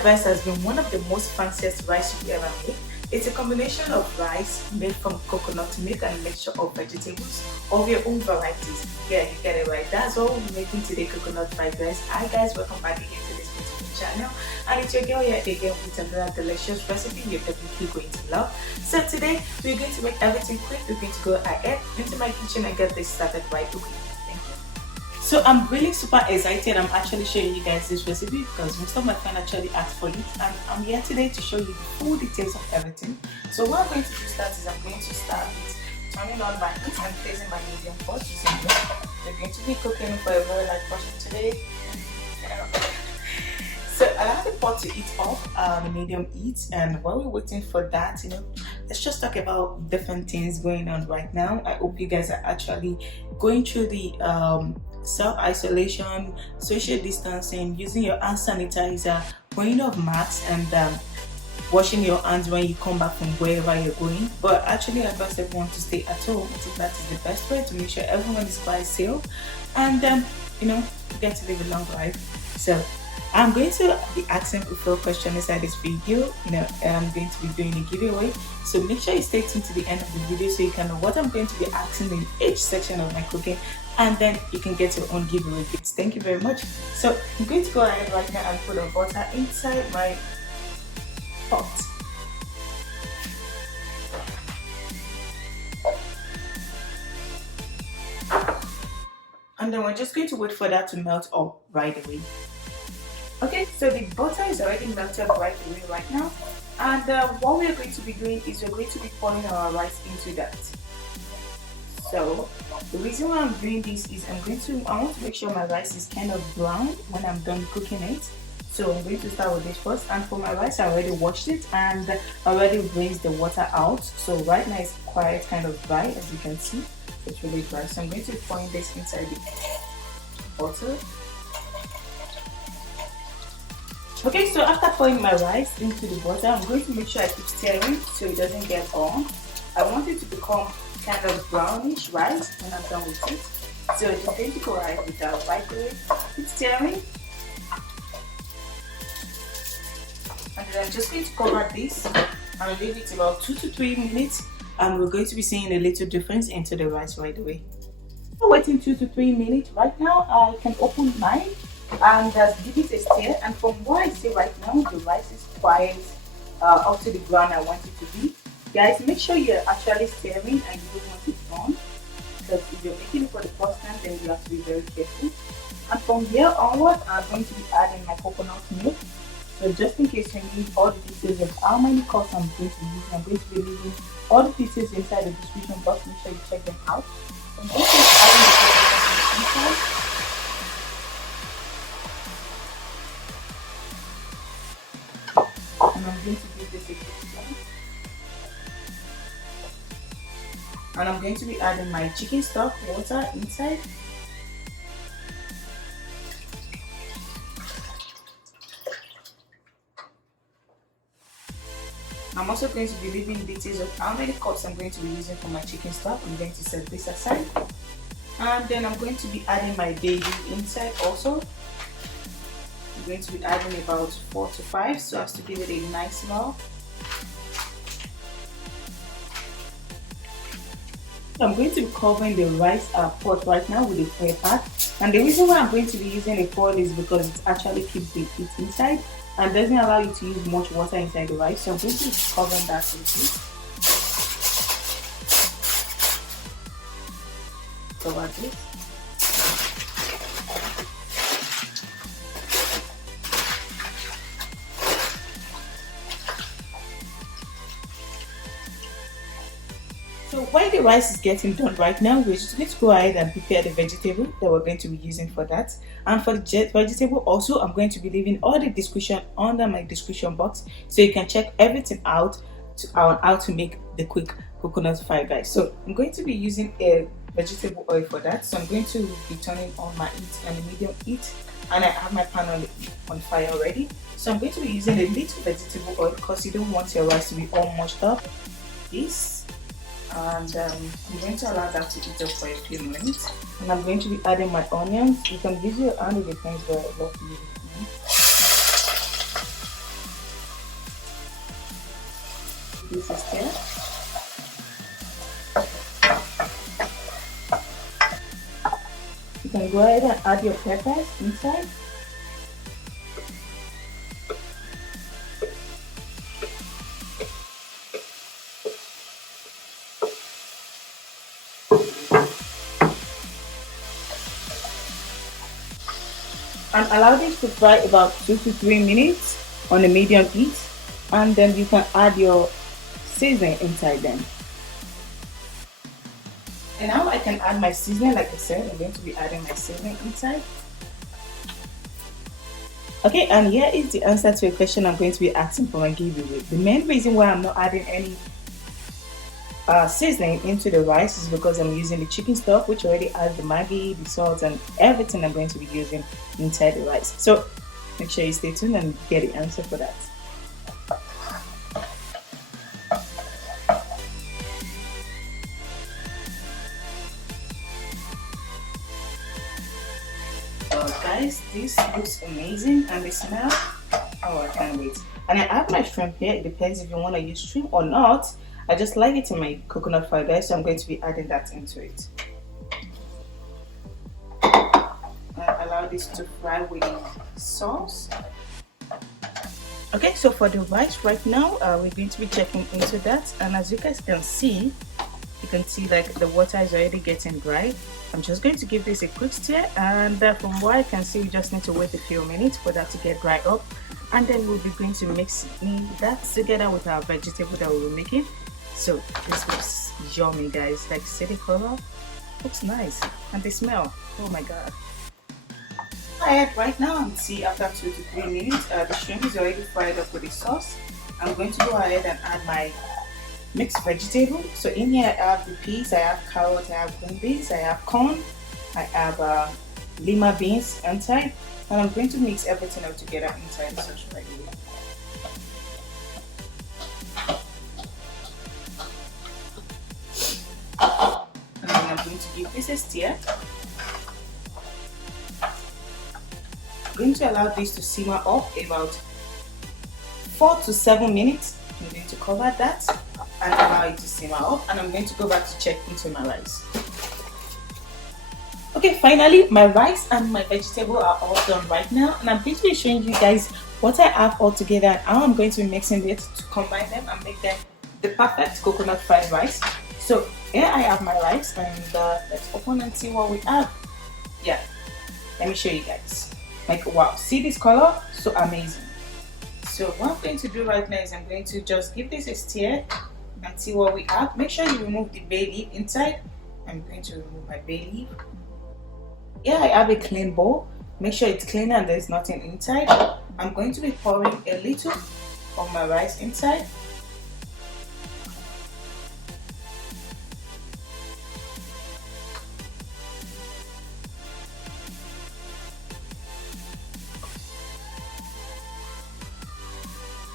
fried rice has been one of the most fanciest rice you ever make. It's a combination of rice made from coconut milk and a mixture of vegetables of your own varieties. Yeah, you get it right. That's all we're making today, coconut fried rice. Hi guys, welcome back again to this beautiful channel. And it's your girl here again with another delicious recipe you're definitely going to love. So today, we're going to make everything quick. We're going to go ahead into my kitchen and get this started right away. So I'm really super excited. I'm actually showing you guys this recipe because most of my friends actually asked for it, and I'm here today to show you the full details of everything. So what I'm going to do start is I'm going to start with turning on my heat and placing my medium pot using milk. We're going to be cooking for a very light portion today. So allow the pot to heat up, the medium heat, and while we're waiting for that, let's just talk about different things going on right now. I hope you guys are actually going through the self-isolation, social distancing, using your hand sanitizer, wearing of masks, and washing your hands when you come back from wherever you're going. But actually, I advise everyone to stay at home. I think that is the best way to make sure everyone is quite safe and get to live a long life. So I'm going to be asking a few questions inside this video. I'm going to be doing a giveaway, so make sure you stay tuned to the end of the video so you can know what I'm going to be asking in each section of my cooking, and then you can get your own giveaway gifts. Thank you very much. So I'm going to go ahead right now and put a butter inside my pot. And then we're just going to wait for that to melt up right away. Okay, so the butter is already melted right away right now, and what we're going to be doing is we're going to be pouring our rice into that. So the reason why I'm doing this is I want to make sure my rice is kind of brown when I'm done cooking it. So I'm going to start with this first, and for my rice I already washed it and already rinsed the water out. So right now it's quite kind of dry, as you can see. It's really dry. So I'm going to be pouring this inside the bottle. Okay, so after pouring my rice into the butter, I'm going to make sure I keep stirring so it doesn't get burnt. I want it to become kind of brownish rice when I'm done with it. So just going to go ahead with that right away. Keep stirring. And then I'm just going to cover this and leave it about 2 to 3 minutes, and we're going to be seeing a little difference into the rice right away. Waiting 2 to 3 minutes. Right now I can open mine and give it a stir, and from what I see right now, the rice is quite up to the ground I want it to be. Guys, make sure you're actually stirring and you don't want it burn, because if you're making it for the first time, then you have to be very careful. And from here onward, I'm going to be adding my coconut milk. So just in case you need all the details of how many cups I'm going to be using, I'm going to be leaving all the details inside the description box. Make sure you check them out. So I'm going to be adding the coconut milk inside. And I'm going to give this a quick stir. And I'm going to be adding my chicken stock water inside. I'm also going to be leaving details of how many cups I'm going to be using for my chicken stock. I'm going to set this aside. And then I'm going to be adding my baby inside also. I'm going to be adding about 4 to 5 so as to give it a nice smell. I'm going to be covering the rice pot right now with a foil pad, and the reason why I'm going to be using a foil is because it actually keeps the heat inside and doesn't allow you to use much water inside the rice. So I'm going to be covering that with this. Cover this. So while the rice is getting done right now, we're just going to go ahead and prepare the vegetable that we're going to be using for that. And for the vegetable also, I'm going to be leaving all the description under my description box so you can check everything out on how to make the quick coconut fried rice. So I'm going to be using a vegetable oil for that. So I'm going to be turning on my heat and the medium heat, and I have my pan on fire already. So I'm going to be using a little vegetable oil because you don't want your rice to be all mushed up. This. And I'm going to allow that to heat up for a few minutes, and I'm going to be adding my onions. You can use your hand, it depends, but I love to use it. this a stir. You can go ahead and add your peppers inside. And allow this to fry about 2 to 3 minutes on a medium heat, and then you can add your seasoning inside them. And now I can add my seasoning. Like I said, I'm going to be adding my seasoning inside. Okay, and here is the answer to a question I'm going to be asking for my giveaway. The main reason why I'm not adding any seasoning into the rice is because I'm using the chicken stock, which already has the Maggi, the salt, and everything I'm going to be using inside the rice. So make sure you stay tuned and get the answer for that. Guys, this looks amazing, and the smell, oh, I can't wait. And I have my shrimp here. It depends if you want to use shrimp or not. I just like it in my coconut fried rice, so I'm going to be adding that into it. And allow this to fry with sauce. Okay, so for the rice right now, we're going to be checking into that, and as you guys can see, like the water is already getting dry. I'm just going to give this a quick stir, and from what I can see, we just need to wait a few minutes for that to get dry up, and then we'll be going to mix that together with our vegetable that we'll be making. So this looks yummy, guys. Like, see the color? Looks nice, and the smell, oh my god. Right now, and see, after 2 to 3 minutes, the shrimp is already fried up with the sauce. I'm going to go ahead and add my mixed vegetable. So in here I have the peas, I have carrots, I have green beans, I have corn, I have lima beans inside, and I'm going to mix everything up together inside the sauce right here. And then I'm going to give this a stir. I'm going to allow this to simmer up about 4 to 7 minutes. I'm going to cover that and allow it to simmer up, and I'm going to go back to check into my rice. Okay, finally my rice and my vegetable are all done right now, and I'm going to be showing you guys what I have all together and how I'm going to be mixing it to combine them and make them the perfect coconut fried rice. So here I have my rice, and let's open and see what we have. Yeah, let me show you guys. Like, wow, see this color? So amazing. So what I'm going to do right now is I'm going to just give this a stir and see what we have. Make sure you remove the bay leaf inside. I'm going to remove my bay leaf. Here I have a clean bowl. Make sure it's clean and there's nothing inside. I'm going to be pouring a little of my rice inside.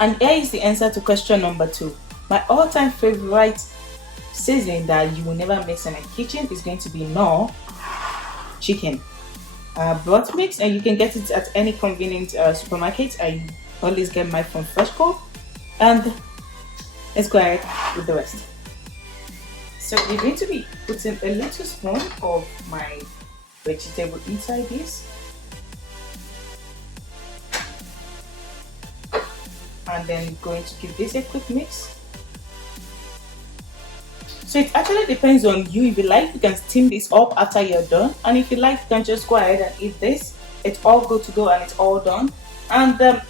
And here is the answer to question number 2. My all-time favorite seasoning that you will never mix in a kitchen is going to be chicken broth mix, and you can get it at any convenient supermarket. I always get mine from Freshco. And let's go ahead with the rest. So we're going to be putting a little spoon of my vegetable inside this. And then going to give this a quick mix. So it actually depends on you. If you like, you can steam this up after you're done, and if you like, you can just go ahead and eat this. It's all good to go and it's all done. And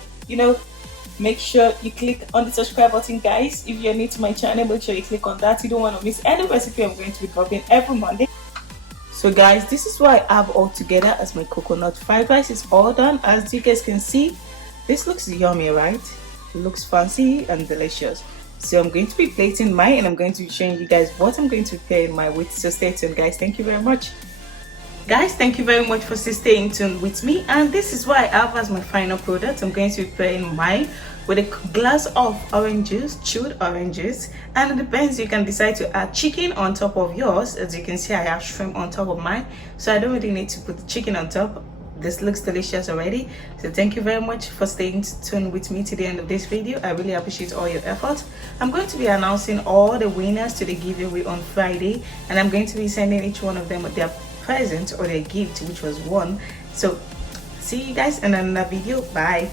make sure you click on the subscribe button, guys. If you're new to my channel, make sure you click on that. You don't want to miss any recipe I'm going to be dropping every Monday. So guys, this is what I have all together as my coconut fried rice is all done. As you guys can see, this looks yummy, right? It looks fancy and delicious. So I'm going to be plating mine, and I'm going to be showing you guys what I'm going to prepare in my with. So stay tuned, guys. Thank you very much. Guys, thank you very much for staying tuned with me. And this is what I have as my final product. I'm going to be preparing mine with a glass of orange juice, chilled orange juice. And it depends, you can decide to add chicken on top of yours. As you can see, I have shrimp on top of mine, so I don't really need to put the chicken on top. this looks delicious already. So thank you very much for staying tuned with me to the end of this video. I really appreciate all your efforts. I'm going to be announcing all the winners to the giveaway on Friday, and I'm going to be sending each one of them their present or their gift, which was won. So see you guys in another video. Bye.